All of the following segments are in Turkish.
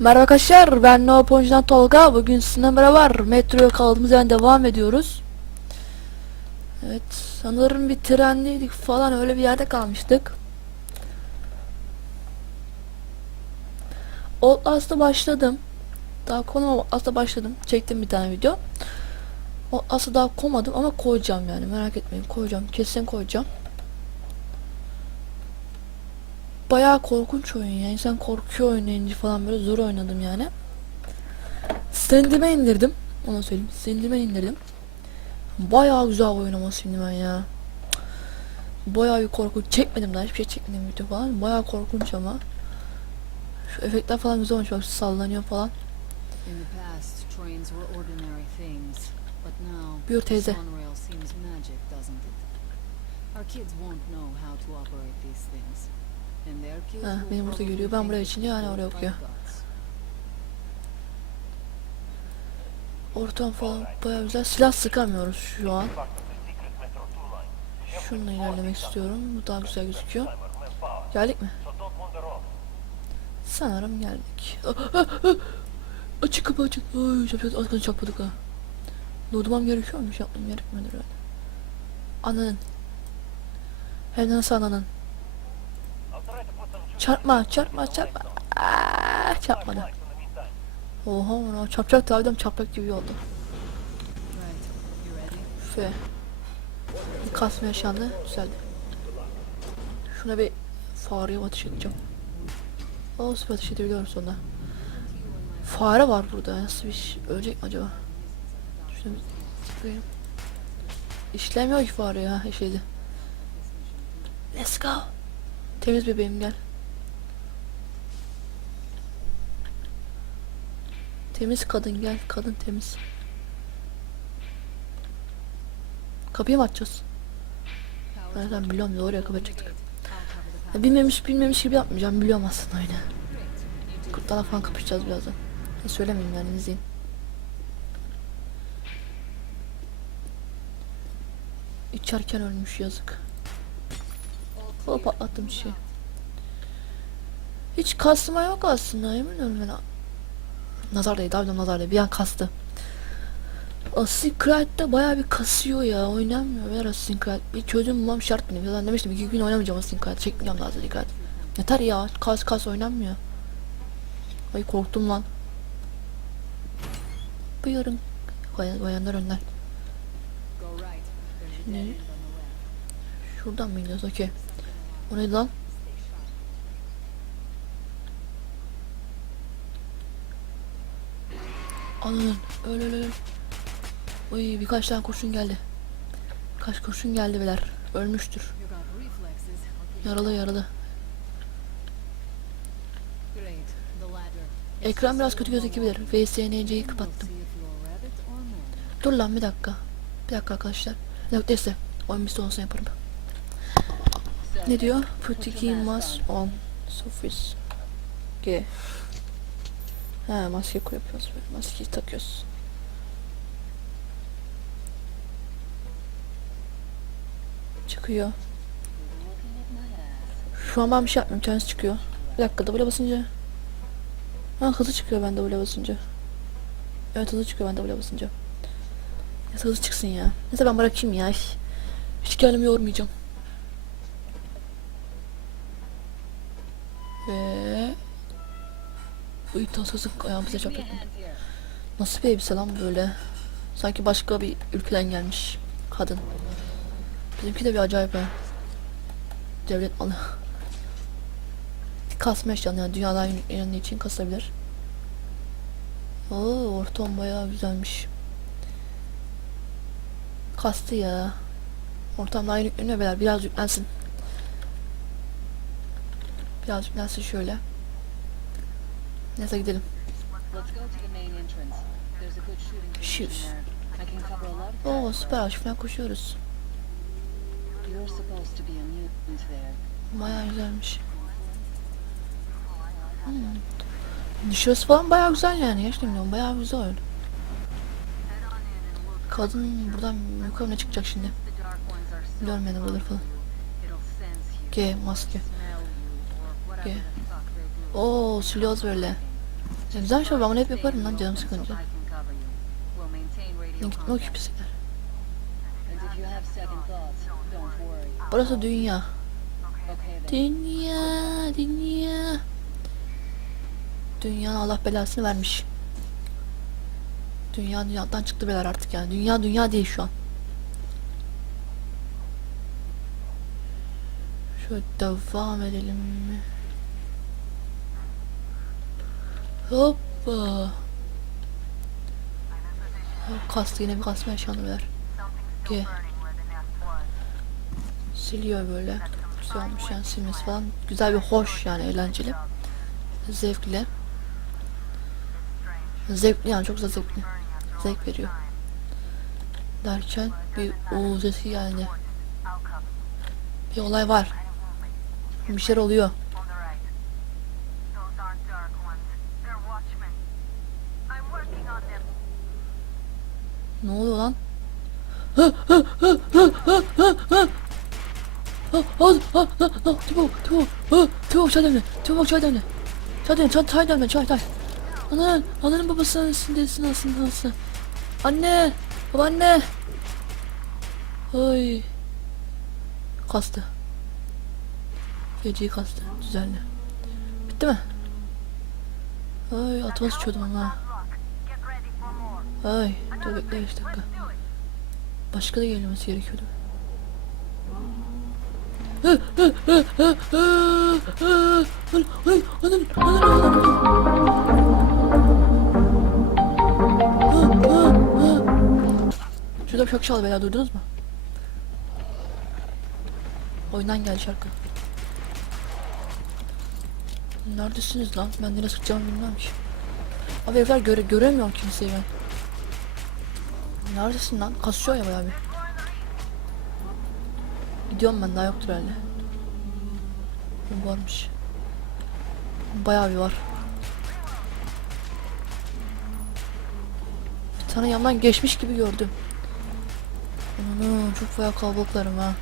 Merhaba arkadaşlar ben No Tolga. Bugün sizinle beraber metroya kaldığımız yerden devam ediyoruz. Evet sanırım bir trendeydik falan öyle bir yerde kalmıştık. Outlast'a başladım. Daha konuma Outlast'a başladım. Çektim bir tane video. Outlast'a daha koymadım ama koyacağım yani merak etmeyin koyacağım. Kesin koyacağım Bayağı korkunç oyun ya. İnsan korkuyor oynayınca falan böyle zor oynadım yani. Steam'e indirdim. Onu söyleyeyim. Steam'e indirdim. Bayağı güzel oyun ama şimdi ben ya. Bayağı bir korkunç. Çekmedim daha hiçbir şey çekmedim video falan. Bayağı korkunç ama. Şu efektler falan güzel olmuş bak sallanıyor falan. Buyur teyze. Our kids won't know how to operate these things. Ha, beni burada görüyor. Ben buraya geçince yani oraya okuyor. Ortam falan bayağı güzel. Silah sıkamıyoruz şu an. Şununla ilerlemek istiyorum. Bu daha güzel gözüküyor. Geldik mi? Sanırım geldik. Ah, ah, ah! Açık kapı açık. Ay çarpacağız. Az kalın çarpmadık ha. Doğdumam gerekiyormuş. Yapmam gerekmedi öyle. Ananın. Hem nasıl ananın? Çarpma, çarpma, çarpma. Aa, çarpmadı. Oha ona çarpacaktı harbiden çarpacak gibi oldu. F. Kasma yaşandı. Güzeldi. Şuna bir fareye ateş edeceğim. O süper ateş edebiliyorum sonra. Fare var burada. Nasıl bir şey? Ölecek mi acaba? Şuna bir tıklayayım. İşlemiyor ki fare ya. İşledi. Let's go. Temiz bebeğim gel. Temiz kadın gel. Kadın temiz. Kapıyı mı açacağız? Nereden biliyorum ya oraya kapatacaktık. Ya bilmemiş bilmemiş gibi yapmayacağım biliyorum aslında oyunu. Kurtlarla falan kapışacağız birazdan. Ya söylemeyeyim yani izleyin. İçerken ölmüş yazık. O patlattım şey. Hiç kasma yok aslında emin olun ben. Nazar değdi harbiden nazar değdi bir an kastı. Creed'de bayağı bir kasıyor ya oynanmıyor. Ver Creed bir çözüm bulmam şart benim zaten demiştim iki gün oynamayacağım Creed çekmeyeceğim daha Creed yeter ya kas kas oynanmıyor. Ay korktum lan. Buyurun. Bayan, bayanlar the left. şuradan mı gidiyoruz? Okey. O neydi lan Ananın öl öl öl Oy birkaç tane kurşun geldi Birkaç kurşun geldi beyler ölmüştür Yaralı yaralı. Ekran biraz kötü gözükebilir. VSNC'yi kapattım. Dur lan bir dakika. Bir dakika arkadaşlar. Yok neyse. Oyun bir sonrasında yaparım. Ne diyor? Put key mask on. Surface. G. Ha maske yapıyoruz böyle. Maskeyi takıyoruz. Çıkıyor. Şu an ben bir şey yapmıyorum. Kendisi çıkıyor. Bir dakika double basınca. Ha hızlı çıkıyor ben double basınca. Evet hızlı çıkıyor ben double basınca. Neyse hızlı çıksın ya. Neyse ben bırakayım ya. Hiç kendimi yormayacağım. Ve... Uy tasası ayağımıza çarptı. Nasıl bir elbise lan böyle? Sanki başka bir ülkeden gelmiş kadın. Bizimki de bir acayip ha. Devlet malı. Kasma eşyalı yani dünyadan yanı için kasabilir. Oo ortam bayağı güzelmiş. Kastı ya. Ortam daha yeni yükleniyor beyler biraz yüklensin. Biraz yüklensin şöyle. Neyse gidelim. Of Oo süper aşk falan koşuyoruz. Bayağı güzelmiş. Hmm. Dışarısı falan bayağı güzel yani. Gerçekten bilmiyorum. Bayağı güzel. Kadın buradan yukarı ne çıkacak şimdi? Biliyorum yani buraları falan. G maske. G. Oo siliyoruz böyle. Ne güzel şey ben bunu hep yaparım lan canım sıkınca. Ne gitme o ki contact. pislikler. And if you have second thoughts, don't worry. Burası dünya. Dünya, dünya. Dünyanın Allah belasını vermiş. Dünya dünyadan çıktı beler artık yani. Dünya dünya değil şu an. Şöyle devam edelim mi? Hoppa. Hop, Kastı yine bir kasma yaşandı beyler. Ge. Siliyor böyle. Güzel olmuş yani silmesi falan. Güzel bir hoş yani eğlenceli. Zevkli. Zevkli yani çok güzel zevkli. Zevk veriyor. Derken bir uğuz sesi geldi. Bir olay var. Bir şeyler oluyor. Ne oluyor lan? Tibo, Tibo, Tibo çay demle, Tibo çay demle. Çay demle, çay, çay demle, çay, çay. Ana, ananın babasının sinirsin aslında aslında. Anne, babaanne. Ay. Kastı. Geceyi kastı, düzenli. Bitti mi? Ay, altıma sıçıyordum ama. Ay, dur bekle 5 dakika. Başka da gelmesi gerekiyordu. Şurada bir şarkı çaldı beyler duydunuz mu? Oyundan geldi şarkı. Neredesiniz lan? Ben nereye sıkacağımı bilmem ki. Abi evler göre göremiyorum kimseyi ben. Neredesin lan? Kasıyor ya bayağı bir. Gidiyorum ben daha yoktur herhalde. Varmış. Bayağı bir var. Bir tane yandan geçmiş gibi gördüm. Anam çok bayağı kalabalıklarım ha.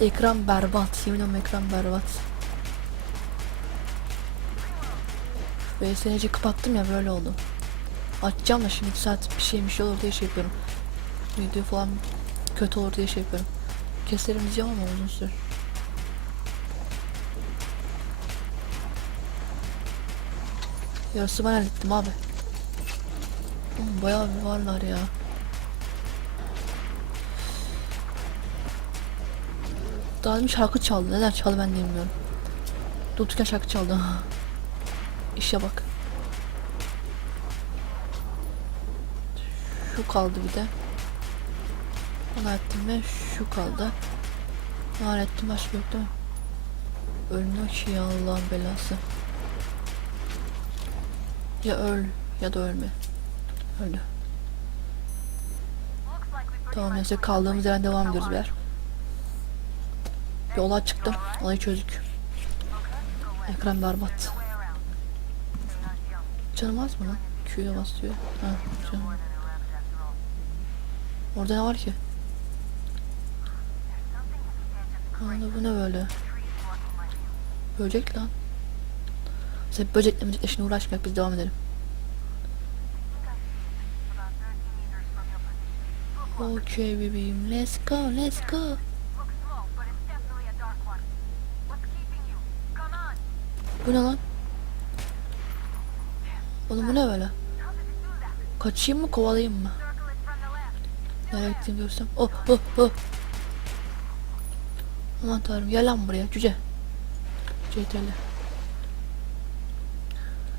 Ekran berbat. Yemin ederim ekran berbat. VSNC kapattım ya böyle oldu. Açacağım da şimdi saat bir şey bir şey olur diye şey yapıyorum. Video falan kötü olur diye şey yapıyorum. Keserim diyeceğim ama uzun süre. Yarısı ben hallettim abi. Oğlum bayağı bir varlar ya. Daha demin şarkı çaldı. Neden çaldı ben de bilmiyorum. Durdurken şarkı çaldı. İşe bak. Şu kaldı bir de. Ettim ve şu kaldı. Ettim başka yok değil mi? Ki ya Allah'ın belası. Ya öl ya da ölme. Öldü. Tamam neyse kaldığımız yerden devam ediyoruz beyler. Bir olay çıktı. Olayı çözdük. Ekran berbat. Canım az mı lan? Q'ya basıyor. Ha canım. Orada ne var ki? Aa, bu ne böyle? Böcek lan. Sen böcekle böcekle şimdi uğraşmayak biz devam edelim. About 30 meters from your position. Okay bebeğim let's go let's go. Bu ne lan? Oğlum bu ne böyle? Kaçayım mı kovalayayım mı? Nereye gittiğimi görsem. Oh oh oh. Aman tanrım gel lan buraya cüce. CTRL.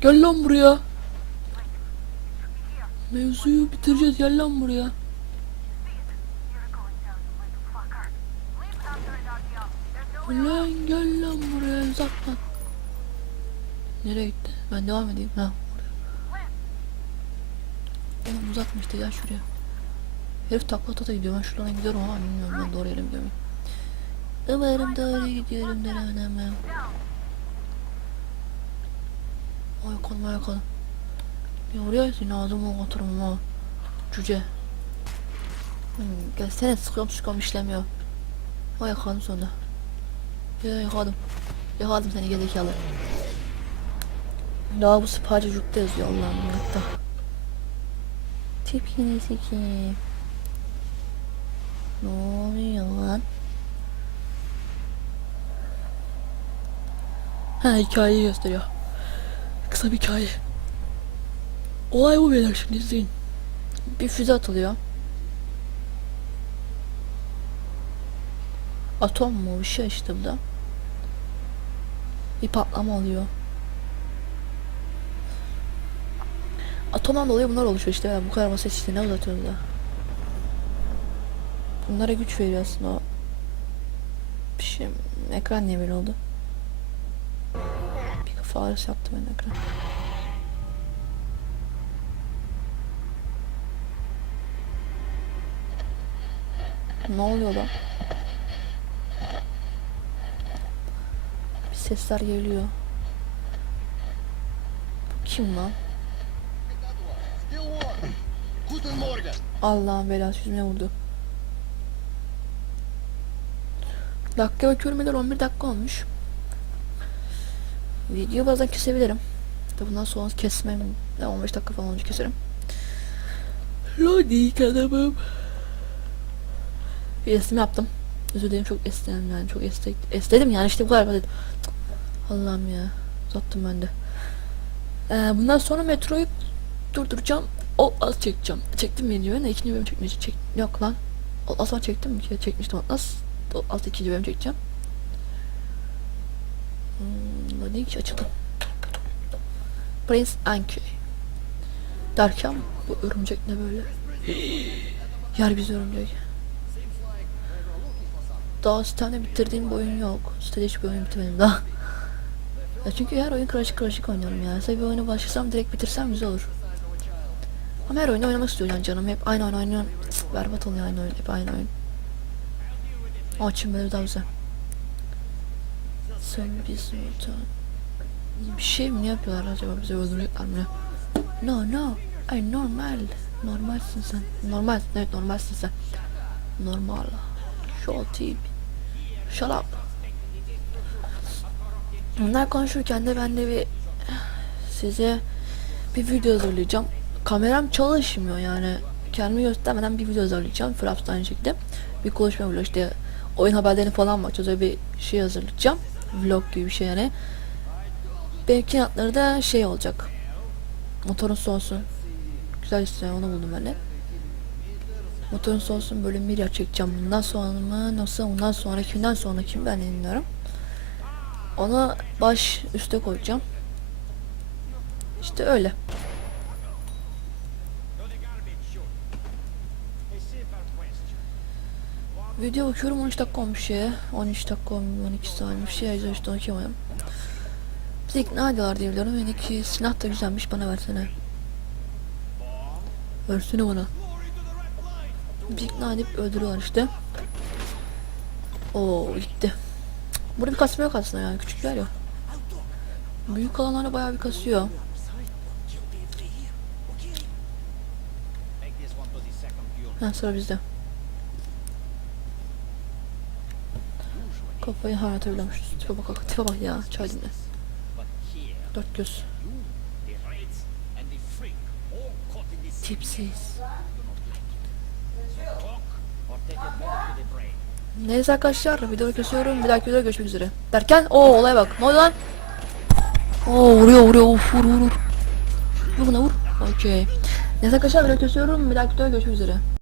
Gel lan buraya. Mevzuyu bitireceğiz gel lan buraya. Ulan gel lan buraya uzaktan. Nereye gitti? Ben devam edeyim. Ha buraya. Oğlum uzatmıştı ya şuraya. Herif takla tata gidiyor. Ben şuradan gidiyorum ama bilmiyorum ben doğru yere gidiyorum. Umarım doğru gidiyorum denemem. Ay kolum ay kolum. Ya oraya seni ağzıma oturum ha. Cüce. Hmm, gelsene sıkıyorum sıkıyorum işlemiyor. Ay yakaladım sonunda. Ya yakaladım. Yakaladım seni gerizekalı. Daha bu sadece yurtta yazıyor Allah'ım. Tipini sikeyim. Ne oluyor lan? Ha hikayeyi gösteriyor. Kısa bir hikaye. Olay bu beyler şimdi izleyin. Bir füze atılıyor. Atom mu bir şey işte bu da. Bir patlama oluyor. Atomdan dolayı bunlar oluşuyor işte. Ya, bu kadar basit işte ne uzatıyoruz da. Bunlara güç veriyor aslında o. Bir şey ekran niye böyle oldu? Bir kafa ağrısı yaptı ben ekran. Ne oluyor lan? Bir sesler geliyor. Bu kim lan? Allah'ın belası yüzüme vurdu. Dakika bakıyorum eder 11 dakika olmuş. Video bazen kesebilirim. Da bundan sonra kesmem. Ya 15 dakika falan önce keserim. Lodik adamım. Bir esneme yaptım. Özür dilerim çok esnedim yani çok estek. Esnedim yani işte bu kadar. Cık. Allah'ım ya. Uzattım ben de. Ee, bundan sonra metroyu durduracağım. O az çekeceğim. Çektim videoyu ne ikinci bölüm çekmeyeceğim. Çek yok lan. O az sonra çektim mi? Çekmiştim Atlas. Az ikinci bölüm çekeceğim. Hmm, hadi hiç açıldı. Prince Anki. Derken bu örümcek ne böyle? Yer biz örümcek. Daha sitede bitirdiğim bir oyun yok. Sitede hiçbir oyun bitirmedim daha. Ya çünkü her oyun karışık karışık oynuyorum ya. Mesela bir oyuna başlasam direkt bitirsem güzel olur. Ama her oyunda oynamak istiyorum yani canım. Hep aynı oyun oynuyorum. Berbat oluyor aynı oyun. Hep aynı oyun. İçin böyle daha. Sen biz burada... Bir şey mi yapıyorlar acaba bize öldürecekler mi? No no. Ay normal. Normalsin sen. Normal. Evet normalsin sen. Normal. Show TV. Shut up. Bunlar konuşurken de ben de bir size bir video hazırlayacağım. Kameram çalışmıyor yani. Kendimi göstermeden bir video hazırlayacağım. Fraps'ta aynı şekilde. Bir konuşma vlog işte oyun haberlerini falan bakacağız. Öyle bir şey hazırlayacağım. Vlog gibi bir şey yani. Benimki adları da şey olacak. Motorun sonsun. Güzel işte onu buldum de. Motorun sonsun bölüm 1 çekeceğim. Bundan sonra mı nasıl ondan sonra kimden sonra kim ben bilmiyorum. Onu baş üste koyacağım. İşte öyle. Video bakıyorum 13 dakika olmuş ya. 13 dakika olmuş 12 saniye bir şey yazıyor işte okuyamıyorum. Bizi ikna ediyorlar diye biliyorum. Yani ki silah da güzelmiş bana versene. Versene bana. Bizi ikna edip öldürüyorlar işte. Oo gitti. Burada bir kasma yok aslında yani küçük yer ya. Büyük alanlarda bayağı bir kasıyor. Ha sıra bizde. Kafayı harcatabiliyormuş. Tipe bak, tipe bak ya. Çay dinle. Dört göz. Tipsiz. Neyse arkadaşlar videoyu kesiyorum. Bir dahaki videoda görüşmek üzere. Derken o olaya bak. Ne oluyor lan? Oo vuruyor vuruyor. Uf, vur vur vur. Vur buna vur. Okey. Neyse arkadaşlar videoyu kesiyorum. Bir dahaki videoda görüşmek üzere.